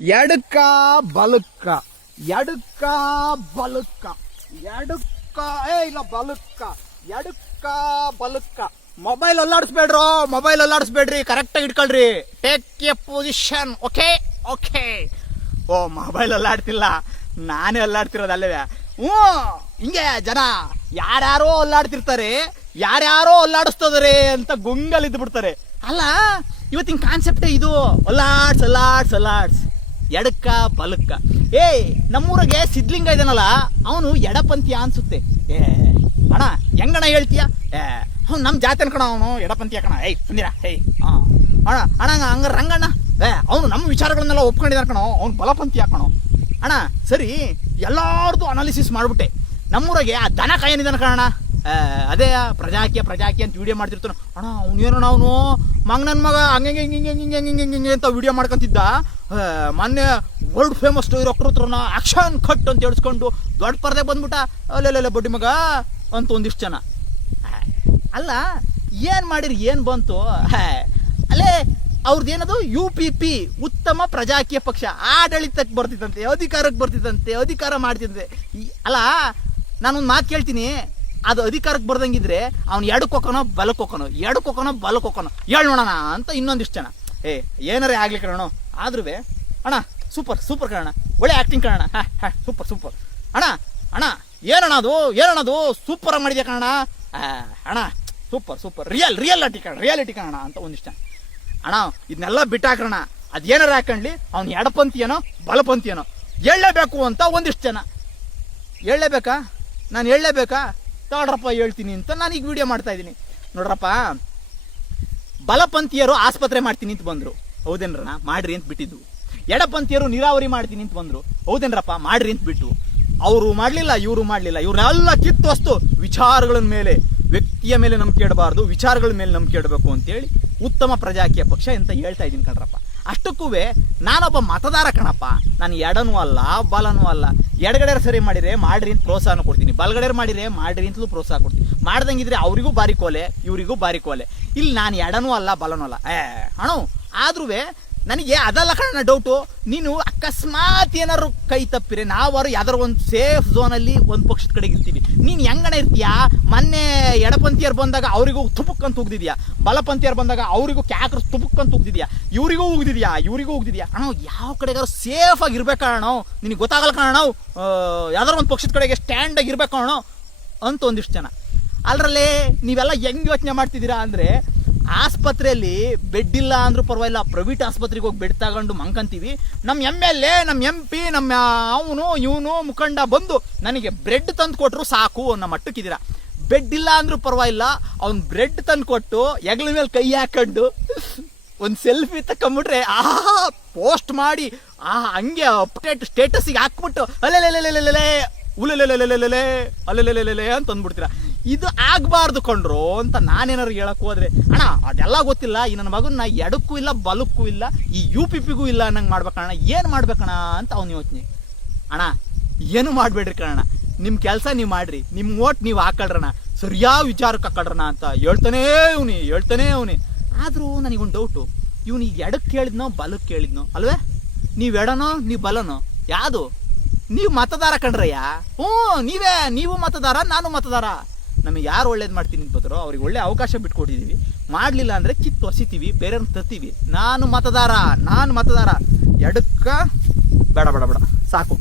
ಎಡಕ್ಕ ಬಲಕ್ಕ ಎಡಕ ಬಲಕ್ಕ ಎಡಕ ಏ, ಇಲ್ಲ, ಬಲಕ್ಕ ಎಡಕ ಬಲಕ್ಕ. ಮೊಬೈಲ್ ಅಲ್ಲಾಡಿಸ್ಬೇಡ್ರೋ ಮೊಬೈಲ್ ಅಲ್ಲಾಡಿಸ್ಬೇಡ್ರಿ ಕರೆಕ್ಟಾಗಿ ಇಟ್ಕೊಳ್ರಿ. Take a position okay okay O mobile ಅಲ್ಲಾಡ್ತಿಲ್ಲ. ನಾನೇ ಅಲ್ಲಾಡ್ತಿರೋದು ಅಲ್ಲವೇ? ಹ್ಞೂ, ಹಿಂಗೆ ಜನ, ಯಾರ್ಯಾರೋ ಅಲ್ಲಾಡ್ತಿರ್ತಾರೆ, ಯಾರ್ಯಾರೋ ಅಲ್ಲಾಡಿಸ್ತದ್ರಿ ಅಂತ ಗುಂಗಲ್ ಇದ್ಬಿಡ್ತಾರೆ ಅಲ್ಲ, ಇವತ್ತಿನ ಕಾನ್ಸೆಪ್ಟೇ ಇದು? ಅಲ್ಲಾಡ್ಸ್ ಅಲ್ಲಾಡ್ಸ್ ಅಲ್ಲಾಡ್ಸ್. ಎಡಕ್ಕ, ಬಲಕ್ಕ. ಏಯ್ ನಮ್ಮೂರಿಗೆ ಸಿದ್ಲಿಂಗ ಇದನಲ್ಲ, ಅವನು ಎಡಪಂಥೀಯ ಅನ್ಸುತ್ತೆ. ಏ, ಅಣ್ಣ ಹೆಂಗಣ ಹೇಳ್ತೀಯ? ಏ, ಅವ್ನು ನಮ್ಮ ಜಾತಿ ಅನ್ಕಣ ಅವನು ಎಡಪಂತಿಯ ಕಣ. ಏಯ್ ಸುಂದಿರ ಏಯ್. ಹಾಂ ಅಣ್ಣ ಅಣ್ಣ ಹಂಗ ರಂಗಣ್ಣ. ಏ, ಅವನು ನಮ್ಮ ವಿಚಾರಗಳನ್ನೆಲ್ಲ ಒಪ್ಕೊಂಡಿದ್ದಾನೆ ಕಣೋ, ಅವ್ನು ಬಲಪಂಥೀಯ ಕಣೋ. ಅಣ್ಣ, ಸರಿ, ಎಲ್ಲಾರ್ದು ಅನಾಲಿಸಿಸ್ ಮಾಡ್ಬಿಟ್ಟೆ. ನಮ್ಮೂರಿಗೆ ಆ ದನ ಕಾಯನಿದ್ದಾನೆ ಕಣಣ್ಣ? ಅದೇ ಪ್ರಜಾಕಿ ಪ್ರಜಾಕಿ ಅಂತ ವಿಡಿಯೋ ಮಾಡ್ತಿರ್ತಾನೆ. ಅಣ್ಣ ಅವನೇನೋ ಅವನು? ಮಂಗ ನನ್ನ ಮಗ, ಹಂಗೆ, ಹಿಂಗೆ ಹಿಂಗೆ ಹಿಂಗೆ ಹಿಂಗೆ ಹಿಂಗೆ ಹಿಂಗೆ ಅಂತ ವಿಡಿಯೋ ಮಾಡ್ಕೊಂತಿದ್ದ. ಮೊನ್ನೆ ವರ್ಲ್ಡ್ ಫೇಮಸ್ ಡೈರೆಕ್ಟರ್ ಹತ್ರನ ಆಕ್ಷನ್ ಕಟ್ ಅಂತ ಹೇಳ್ಸ್ಕೊಂಡು ದೊಡ್ಡ ಪರದೆ ಬಂದ್ಬಿಟ್ಟ. ಅಲ್ಲೆಲ್ಲ ಬಡ್ಡಿ ಮಗ ಅಂತ ಒಂದಿಷ್ಟು ಜನ. ಅಲ್ಲ, ಏನು ಮಾಡಿರಿ, ಏನು ಬಂತು? ಅಲ್ಲೇ ಅವ್ರದ್ದು ಏನದು? ಯು ಪಿ ಪಿ ಉತ್ತಮ ಪ್ರಜಾಕೀಯ ಪಕ್ಷ. ಆಡಳಿತಕ್ಕೆ ಬರ್ತಿತ್ತಂತೆ ಅಧಿಕಾರಕ್ಕೆ ಬರ್ತಿತ್ತಂತೆ ಅಧಿಕಾರ ಮಾಡ್ತಿದ್ದಂತೆ. ಅಲ್ಲ, ನಾನೊಂದು ಮಾತು ಕೇಳ್ತೀನಿ. ಅದು ಅಧಿಕಾರಕ್ಕೆ ಬರ್ದಂಗಿದ್ರೆ ಅವ್ನು ಎರಡು ಕೊಕ್ಕನೋ ಬಲಕ್ಕೆ ಕೊಕ್ಕನೋ, ಎರಡು ಕೊಕ್ಕನೋ ಬಲಕ್ಕೆ ಕೊಕ್ಕನೋ. ಹೇಳ್ ನೋಡೋಣ ಅಂತ ಇನ್ನೊಂದಿಷ್ಟು ಜನ. ಏ, ಏನಾರೇ ಆಗ್ಲಿ ಕಣೋ ಆದ್ರೂ ಅಣ್ಣ, ಸೂಪರ್ ಸೂಪರ್ ಕಣ ಒಳ್ಳೆ ಆ್ಯಕ್ಟಿಂಗ್ ಕಣ ಹಾ ಹಾ, ಸೂಪರ್ ಸೂಪರ್. ಅಣ್ಣ ಅಣ್ಣ, ಏನಣ್ಣ ಅದು? ಏನಣ್ಣ ಅದು? ಸೂಪರ್ ಮಾಡಿದೆ ಕಣ ಅಣ್ಣ, ಸೂಪರ್ ಸೂಪರ್. ರಿಯಲ್ ರಿಯಾಲಿಟಿ ಕಣ ರಿಯಾಲಿಟಿ ಕಣ ಅಂತ ಒಂದಿಷ್ಟ ಅಣ್ಣ ಇದನ್ನೆಲ್ಲ ಬಿಟ್ಟಾಕ್ರಣ ಅದೇನಾರ ಹಾಕೊಂಡ್ಲಿ ಅವ್ನು ಎಡಪಂಥಿಯನೋ, ಬಲಪಂಥಿಯನೋ. ಹೇಳಲೇಬೇಕು ಅಂತ ಒಂದಿಷ್ಟು ಜನ. ಹೇಳಲೇಬೇಕಾ? ನಾನು ಹೇಳಲೇಬೇಕಾ? ತಗೊಳ್ರಪ್ಪ ಹೇಳ್ತೀನಿ ಅಂತ ನಾನು ಈಗ ವಿಡಿಯೋ ಮಾಡ್ತಾ ಇದ್ದೀನಿ. ನೋಡ್ರಪ್ಪ, ಬಲಪಂಥೀಯರು ಆಸ್ಪತ್ರೆ ಮಾಡ್ತೀನಿ ಅಂತ ಬಂದರು. ಹೌದೇನ್ರಣ್ಣ? ಮಾಡ್ರಿ ಅಂತ ಬಿಟ್ಟಿದ್ದು ಎಡಪಂಥೀಯರು ನೀರಾವರಿ ಮಾಡ್ತೀನಿ ಅಂತ ಬಂದರು. ಹೌದೇನ್ರಪ್ಪ? ಮಾಡ್ರಿ ಅಂತ ಬಿಟ್ಟು ಅವರು ಮಾಡಲಿಲ್ಲ, ಇವರು ಮಾಡಲಿಲ್ಲ. ಇವ್ರನ್ನೆಲ್ಲ ಕಿತ್ತು ವಸ್ತು ವಿಚಾರಗಳ ಮೇಲೆ, ವ್ಯಕ್ತಿಯ ಮೇಲೆ ನಂಬಿಕೆ ಇಡಬಾರ್ದು, ವಿಚಾರಗಳ ಮೇಲೆ ನಂಬಿಕೆ ಇಡಬೇಕು ಅಂತೇಳಿ ಉತ್ತಮ ಪ್ರಜಾಕೀಯ ಪಕ್ಷ ಅಂತ ಹೇಳ್ತಾ ಇದ್ದೀನಿ ಕಣ್ರಪ್ಪ. ಅಷ್ಟಕ್ಕೂ ನಾನೊಬ್ಬ ಮತದಾರ ಕಣಪ್ಪ. ನಾನು ಎಡನೂ ಅಲ್ಲ, ಬಲನೂ ಅಲ್ಲ. ಎಡಗಡೆ ಸರಿ ಮಾಡಿರೆ ಮಾಡ್ರಿ ಅಂತ ಪ್ರೋತ್ಸಾಹನ ಕೊಡ್ತೀನಿ. ಬಲಗಡೆ ಮಾಡಿರೆ ಮಾಡ್ರಿ ಅಂತಲೂ ಪ್ರೋತ್ಸಾಹ ಕೊಡ್ತೀನಿ. ಮಾಡ್ದಂಗಿದ್ರೆ ಅವರಿಗೂ ಬಾರಿ ಕೋಲೆ, ಇವರಿಗೂ ಬಾರಿ ಕೋಲೆ. ಇಲ್ಲಿ ನಾನು ಎಡನೂ ಅಲ್ಲ, ಬಲನೂ ಅಲ್ಲ. ಏ, ಅಣು, ಆದ್ರೂ ನನಗೆ ಅದಲ್ಲ ಕಣ ಡೌಟು ನೀನು ಅಕಸ್ಮಾತ್ ಏನಾರು ಕೈ ತಪ್ಪಿರೆ ನಾವಾರು ಯಾವ್ದಾರು ಒಂದು ಸೇಫ್ ಝೋನಲ್ಲಿ ಒಂದು ಪಕ್ಷದ ಕಡೆಗೆ ಇರ್ತೀವಿ. ನೀನು ಹೆಂಗಣ ಇರ್ತೀಯಾ? ಮೊನ್ನೆ ಎಡಪಂಥೀಯರು ಬಂದಾಗ ಅವರಿಗೂ ತುಪುಕ್ಕಂತ ಉಗ್ದಿದ್ಯಾ? ಬಲಪಂಥೀಯರು ಬಂದಾಗ ಅವರಿಗೂ ಕ್ಯಾಕ್ರ ತುಪುಕ್ಕಂತ ಉಗ್ದಿದ್ಯಾ? ಇವರಿಗೂ ಉಗ್ದಿದ್ಯಾ? ಇವರಿಗೂ ಉಗ್ದಿದ್ಯಾ? ಅಣ್ಣ, ಯಾವ ಕಡೆಗಾರು ಸೇಫ್ ಆಗಿ ನಿನಗೆ ಗೊತ್ತಾಗಲ್ಲ ನಾವು? ಯಾವ್ದಾರು ಒಂದು ಪಕ್ಷದ ಕಡೆಗೆ ಸ್ಟ್ಯಾಂಡ್ ಆಗಿ ಇರ್ಬೇಕು ಅಣ್ಣ ಅಂತ ಒಂದಿಷ್ಟು ಜನ. ಅಲ್ರಲ್ಲಿ ನೀವೆಲ್ಲ ಹೆಂಗ್ ಯೋಚನೆ ಮಾಡ್ತಿದ್ದೀರಾ ಅಂದ್ರೆ ಆಸ್ಪತ್ರೆಯಲ್ಲಿ ಬೆಡ್ ಇಲ್ಲ ಅಂದ್ರೂ ಪರವಾಗಿಲ್ಲ, ಪ್ರೈವೇಟ್ ಆಸ್ಪತ್ರೆಗೆ ಹೋಗಿ ಬೆಡ್ ತಗೊಂಡು ಮಂಕಂತೀವಿ. ನಮ್ಮ ಎಂ ಎಲ್ ಎ ನಮ್ಮ ಎಂ ಪಿ ನಮ್ಮ ಅವನು, ಇವನು ಮುಖಂಡ ಬಂದು ನನಗೆ ಬ್ರೆಡ್ ತಂದು ಕೊಟ್ಟರು ಸಾಕು ಅನ್ನೋ ಮಟ್ಟಕ್ಕಿದ್ದೀರ. ಬೆಡ್ ಇಲ್ಲ ಅಂದ್ರೂ ಪರವಾಗಿಲ್ಲ, ಅವ್ನು ಬ್ರೆಡ್ ತಂದು ಕೊಟ್ಟು ಹೆಗ್ಲ ಮೇಲೆ ಕೈ ಹಾಕೊಂಡು ಒಂದು ಸೆಲ್ಫಿ ತಕೊಂಬಿಟ್ರೆ ಆ ಪೋಸ್ಟ್ ಮಾಡಿ ಆ ಹಂಗೆ ಅಪ್ಡೇಟ್ ಸ್ಟೇಟಸ್ಗೆ ಹಾಕ್ಬಿಟ್ಟು ಅಲ್ಲೆಲ್ಲೆಲ್ಲೆಲ್ಲೆಲ್ಲೆ ಉಲೆಲೆಲೆಲೆಲೆಲೆ, ಅಲ್ಲೆಲೆಲೆಲೆ ಅಂತ ಅಂದ್ಬಿಡ್ತೀರಾ. ಇದು ಆಗಬಾರ್ದು ಕೊಂಡ್ರು ಅಂತ ನಾನೇನಾರು ಹೇಳಕ್ ಹೋದ್ರೆ. ಅಣ್ಣ, ಅದೆಲ್ಲ ಗೊತ್ತಿಲ್ಲ. ಈ ನನ್ನ ಮಗನ ಎಡಕ್ಕೂ ಇಲ್ಲ, ಬಲಕ್ಕೂ ಇಲ್ಲ. ಈ ಯು ಪಿ ಪಿಗೂ ಇಲ್ಲ ಅನ್ನಂಗೆ ಮಾಡ್ಬೇಕಣ್ಣ ಏನು ಮಾಡ್ಬೇಕಣ್ಣ ಅಂತ ಅವ್ನು ಯೋಚನೆ. ಅಣ್ಣ, ಏನು ಮಾಡಬೇಡ್ರಿ ಕಣಣ್ಣ. ನಿಮ್ಮ ಕೆಲಸ ನೀವು ಮಾಡ್ರಿ. ನಿಮ್ಮ ಓಟ್ ನೀವು ಹಾಕಳ್ರಣ ಸರಿಯಾದ ವಿಚಾರಕ್ಕೆ ಹಾಕಳ್ರಣ ಅಂತ ಹೇಳ್ತಾನೇ ಇವನಿ, ಹೇಳ್ತಾನೇ ಅವನಿ ಆದರೂ ನನಗೊಂದು ಡೌಟು ಇವನು ಈಗ ಎಡಕ್ಕೆ ಕೇಳಿದ್ನೋ ಬಲಕ್ಕೆ ಕೇಳಿದ್ನೋ, ಅಲ್ವೇ? ನೀವು ಎಡನೋ, ನೀವು ಬಲನೋ? ಯಾವುದು? ನೀವು ಮತದಾರ ಕಣ್ರಯ್ಯ? ಹ್ಞೂ, ನೀವೇ. ನೀವು ಮತದಾರ, ನಾನು ಮತದಾರ. ನಮಗೆ ಯಾರು ಒಳ್ಳೇದು ಮಾಡ್ತೀನಿ ಅಂತ ಬರ್ತಾರೋ ಅವ್ರಿಗೆ ಒಳ್ಳೆ ಅವಕಾಶ ಬಿಟ್ಕೊಟ್ಟಿದ್ದೀವಿ ಮಾಡಲಿಲ್ಲ ಅಂದರೆ ಕಿತ್ತು ಹಸಿತೀವಿ ಬೇರೆಯವ್ರನ್ನ ತತ್ತೀವಿ ನಾನು ಮತದಾರ ನಾನು ಮತದಾರ. ಎಡಕ್ಕ ಬೇಡ ಬೇಡ ಬೇಡ. ಸಾಕು.